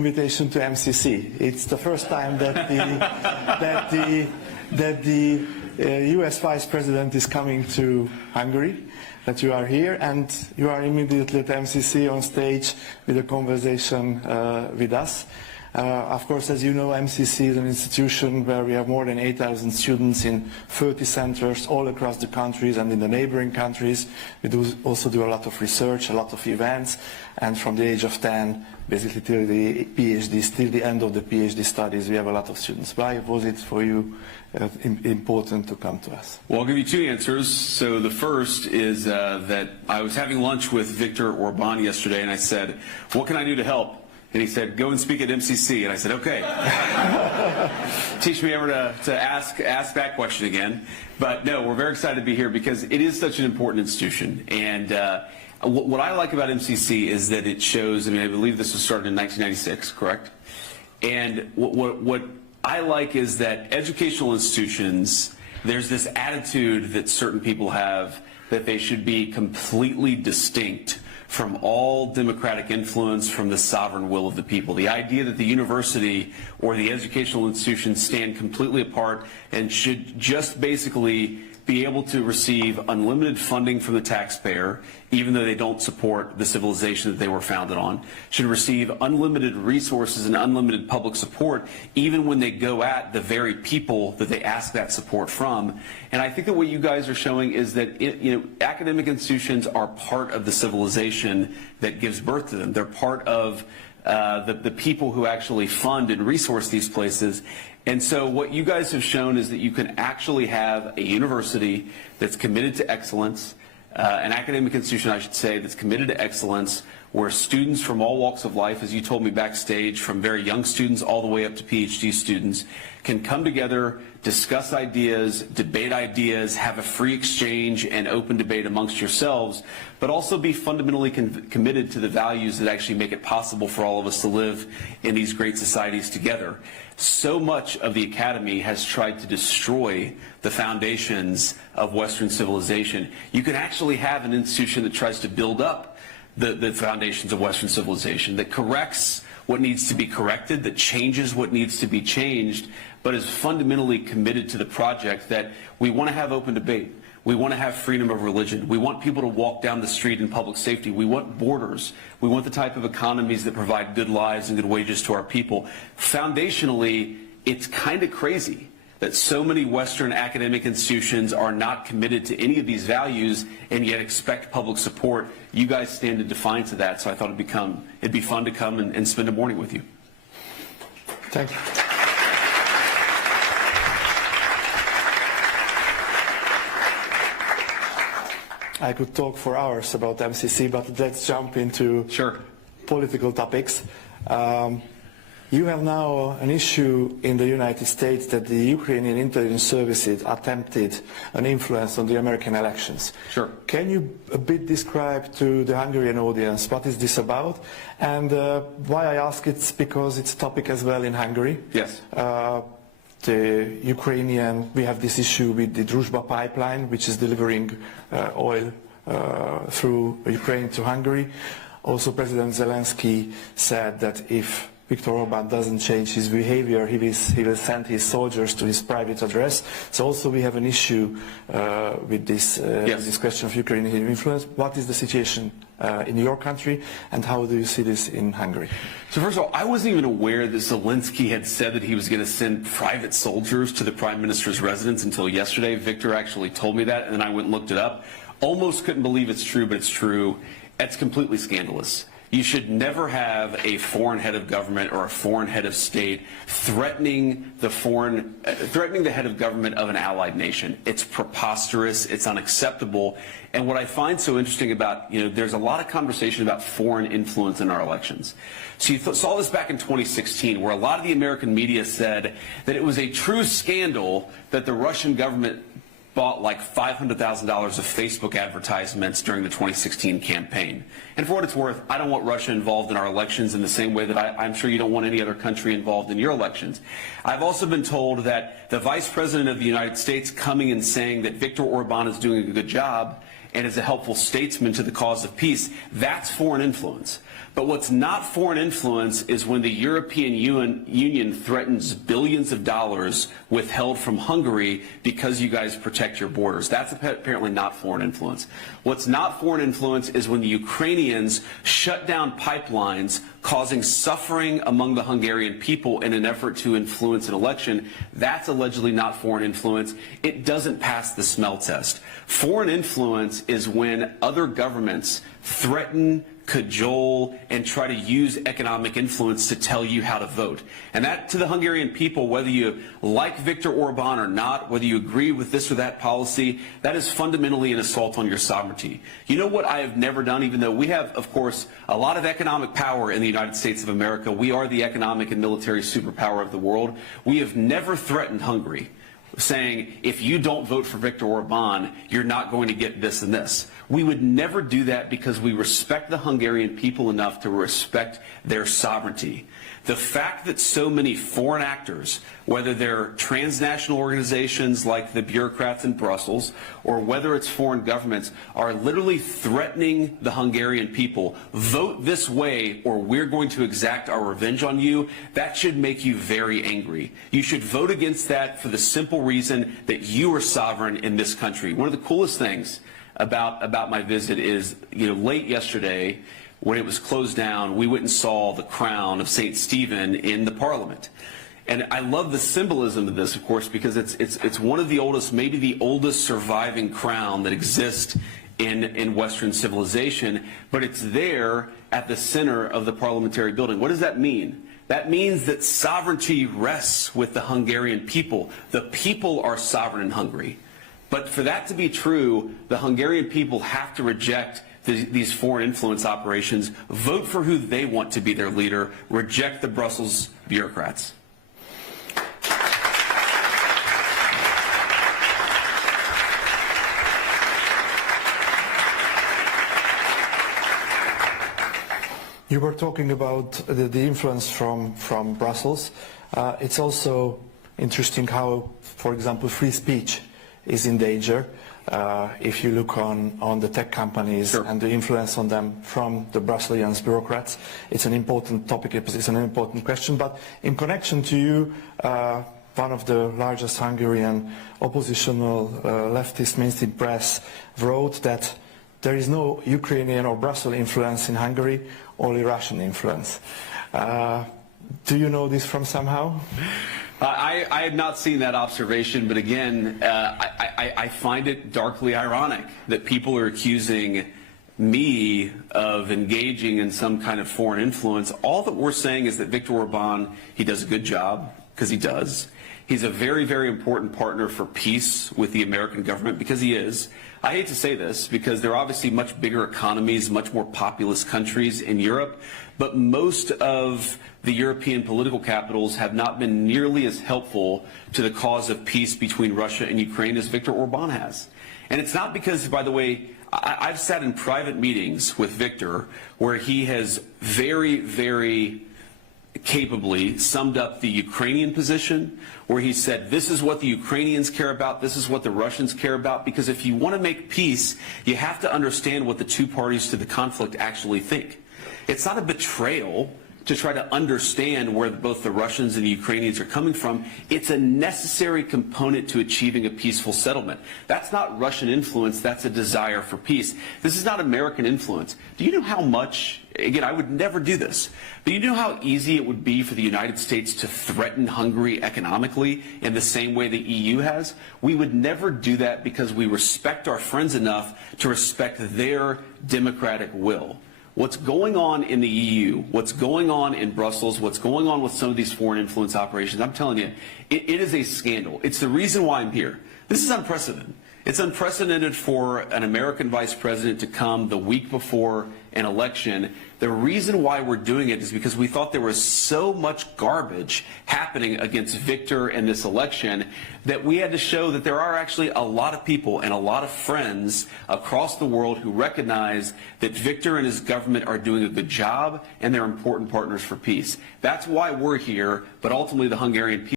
Invitation to MCC. It's the first time that the US Vice President is coming to Hungary, that you are here, and you are immediately at MCC on stage with a conversation with us. Of course, as you know, MCC is an institution where we have more than 8,000 students in 30 centers all across the countries and in the neighboring countries. We also do a lot of research, a lot of events, and from the age of 10, basically till the PhD, till the end of the PhD studies, we have a lot of students. Why was it for you important to come to us? Well, I'll give you two answers. So the first is that I was having lunch with Viktor Orbán yesterday, and I said, what can I do to help? And he said, go and speak at MCC. And I said, okay. Teach me ever to ask that question again. But no, we're very excited to be here because it is such an important institution. And what I like about MCC is that it shows, I believe this was started in 1996, correct? And what I like is that educational institutions, there's this attitude that certain people have that they should be completely distinct from all democratic influence, from the sovereign will of the people. The idea that the university or the educational institutions stand completely apart and should just basically be able to receive unlimited funding from the taxpayer, even though they don't support the civilization that they were founded on, should receive unlimited resources and unlimited public support, even when they go at the very people that they ask that support from. And I think that what you guys are showing is that academic institutions are part of the civilization that gives birth to them. They're part of the people who actually fund and resource these places. And so what you guys have shown is that you can actually have a university that's committed to excellence, an academic institution, I should say, that's committed to excellence, where students from all walks of life, as you told me backstage, from very young students all the way up to PhD students, can come together, discuss ideas, debate ideas, have a free exchange and open debate amongst yourselves, but also be fundamentally committed to the values that actually make it possible for all of us to live in these great societies together. So much of the academy has tried to destroy the foundations of Western civilization. You can actually have an institution that tries to build up the foundations of Western civilization, that corrects what needs to be corrected, that changes what needs to be changed, but is fundamentally committed to the project that we want to have open debate. We want to have freedom of religion. We want people to walk down the street in public safety. We want borders. We want the type of economies that provide good lives and good wages to our people. Foundationally, it's kind of crazy that so many Western academic institutions are not committed to any of these values and yet expect public support. You guys stand in defiance of that, so I thought it'd be fun to come and spend a morning with you. Thank you. I could talk for hours about MCC, but let's jump into political topics. You have now an issue in the United States that the Ukrainian intelligence services attempted an influence on the American elections. Sure. Can you a bit describe to the Hungarian audience what is this about? And why I ask it's because it's a topic as well in Hungary. Yes. The Ukrainian, we have this issue with the DUBA pipeline, which is delivering oil through Ukraine to Hungary. Also, President Zelensky said that if Viktor Orbán doesn't change his behavior, he will send his soldiers to his private address. So also we have an issue with this, this question of Ukrainian influence. What is the situation in your country, and how do you see this in Hungary? So first of all, I wasn't even aware that Zelensky had said that he was going to send private soldiers to the Prime Minister's residence until yesterday. Viktor actually told me that, and then I went and looked it up. Almost couldn't believe it's true, but it's true. It's completely scandalous. You should never have a foreign head of government or a foreign head of state threatening the head of government of an allied nation. It's preposterous. It's unacceptable. And what I find so interesting about, there's a lot of conversation about foreign influence in our elections. So you saw this back in 2016, where a lot of the American media said that it was a true scandal that the Russian government bought like $500,000 of Facebook advertisements during the 2016 campaign. And for what it's worth, I don't want Russia involved in our elections in the same way that I'm sure you don't want any other country involved in your elections. I've also been told that the Vice President of the United States coming and saying that Viktor Orbán is doing a good job and is a helpful statesman to the cause of peace, that's foreign influence. But what's not foreign influence is when the European Union threatens billions of dollars withheld from Hungary because you guys protect your borders. That's apparently not foreign influence. What's not foreign influence is when the Ukrainians shut down pipelines, causing suffering among the Hungarian people in an effort to influence an election. That's allegedly not foreign influence. It doesn't pass the smell test. Foreign influence is when other governments threaten, cajole, and try to use economic influence to tell you how to vote. And that, to the Hungarian people, whether you like Viktor Orban or not, whether you agree with this or that policy, that is fundamentally an assault on your sovereignty. You know what I have never done, even though we have, of course, a lot of economic power in the United States of America. We are the economic and military superpower of the world. We have never threatened Hungary, saying, if you don't vote for Viktor Orban, you're not going to get this and this. We would never do that because we respect the Hungarian people enough to respect their sovereignty. The fact that so many foreign actors, whether they're transnational organizations like the bureaucrats in Brussels, or whether it's foreign governments, are literally threatening the Hungarian people, vote this way or we're going to exact our revenge on you, that should make you very angry. You should vote against that for the simple reason that you are sovereign in this country. One of the coolest things about my visit is, late yesterday, when it was closed down, we went and saw the crown of St. Stephen in the Parliament. And I love the symbolism of this, of course, because it's one of the oldest, maybe the oldest surviving crown that exists in Western civilization, but it's there at the center of the parliamentary building. What does that mean? That means that sovereignty rests with the Hungarian people. The people are sovereign in Hungary. But for that to be true, the Hungarian people have to reject these foreign influence operations, vote for who they want to be their leader, reject the Brussels bureaucrats. You were talking about the influence from Brussels. It's also interesting how, for example, free speech is in danger. If you look on the tech companies Sure. and the influence on them from the Brusselian bureaucrats, it's an important topic, it's an important question. But in connection to you, one of the largest Hungarian oppositional leftist mainstream press wrote that there is no Ukrainian or Brussels influence in Hungary, only Russian influence. Do you know this from somehow? I had not seen that observation, but again, I find it darkly ironic that people are accusing me of engaging in some kind of foreign influence. All that we're saying is that Viktor Orban, he does a good job, because he does. He's a very, very important partner for peace with the American government, because he is. I hate to say this, because they're obviously much bigger economies, much more populous countries in Europe, but most of the European political capitals have not been nearly as helpful to the cause of peace between Russia and Ukraine as Viktor Orban has. And it's not because, by the way, I've sat in private meetings with Viktor where he has very, very capably summed up the Ukrainian position, where he said, this is what the Ukrainians care about, this is what the Russians care about, because if you want to make peace, you have to understand what the two parties to the conflict actually think. It's not a betrayal to try to understand where both the Russians and the Ukrainians are coming from. It's a necessary component to achieving a peaceful settlement. That's not Russian influence, that's a desire for peace. This is not American influence. Do you know how much, again, I would never do this, but you know how easy it would be for the United States to threaten Hungary economically in the same way the EU has? We would never do that because we respect our friends enough to respect their democratic will. What's going on in the EU, what's going on in Brussels, what's going on with some of these foreign influence operations, I'm telling you, it is a scandal. It's the reason why I'm here. This is unprecedented. It's unprecedented for an American vice president to come the week before an election. The reason why we're doing it is because we thought there was so much garbage happening against Viktor in this election that we had to show that there are actually a lot of people and a lot of friends across the world who recognize that Viktor and his government are doing a good job and they're important partners for peace. That's why we're here, but ultimately the Hungarian people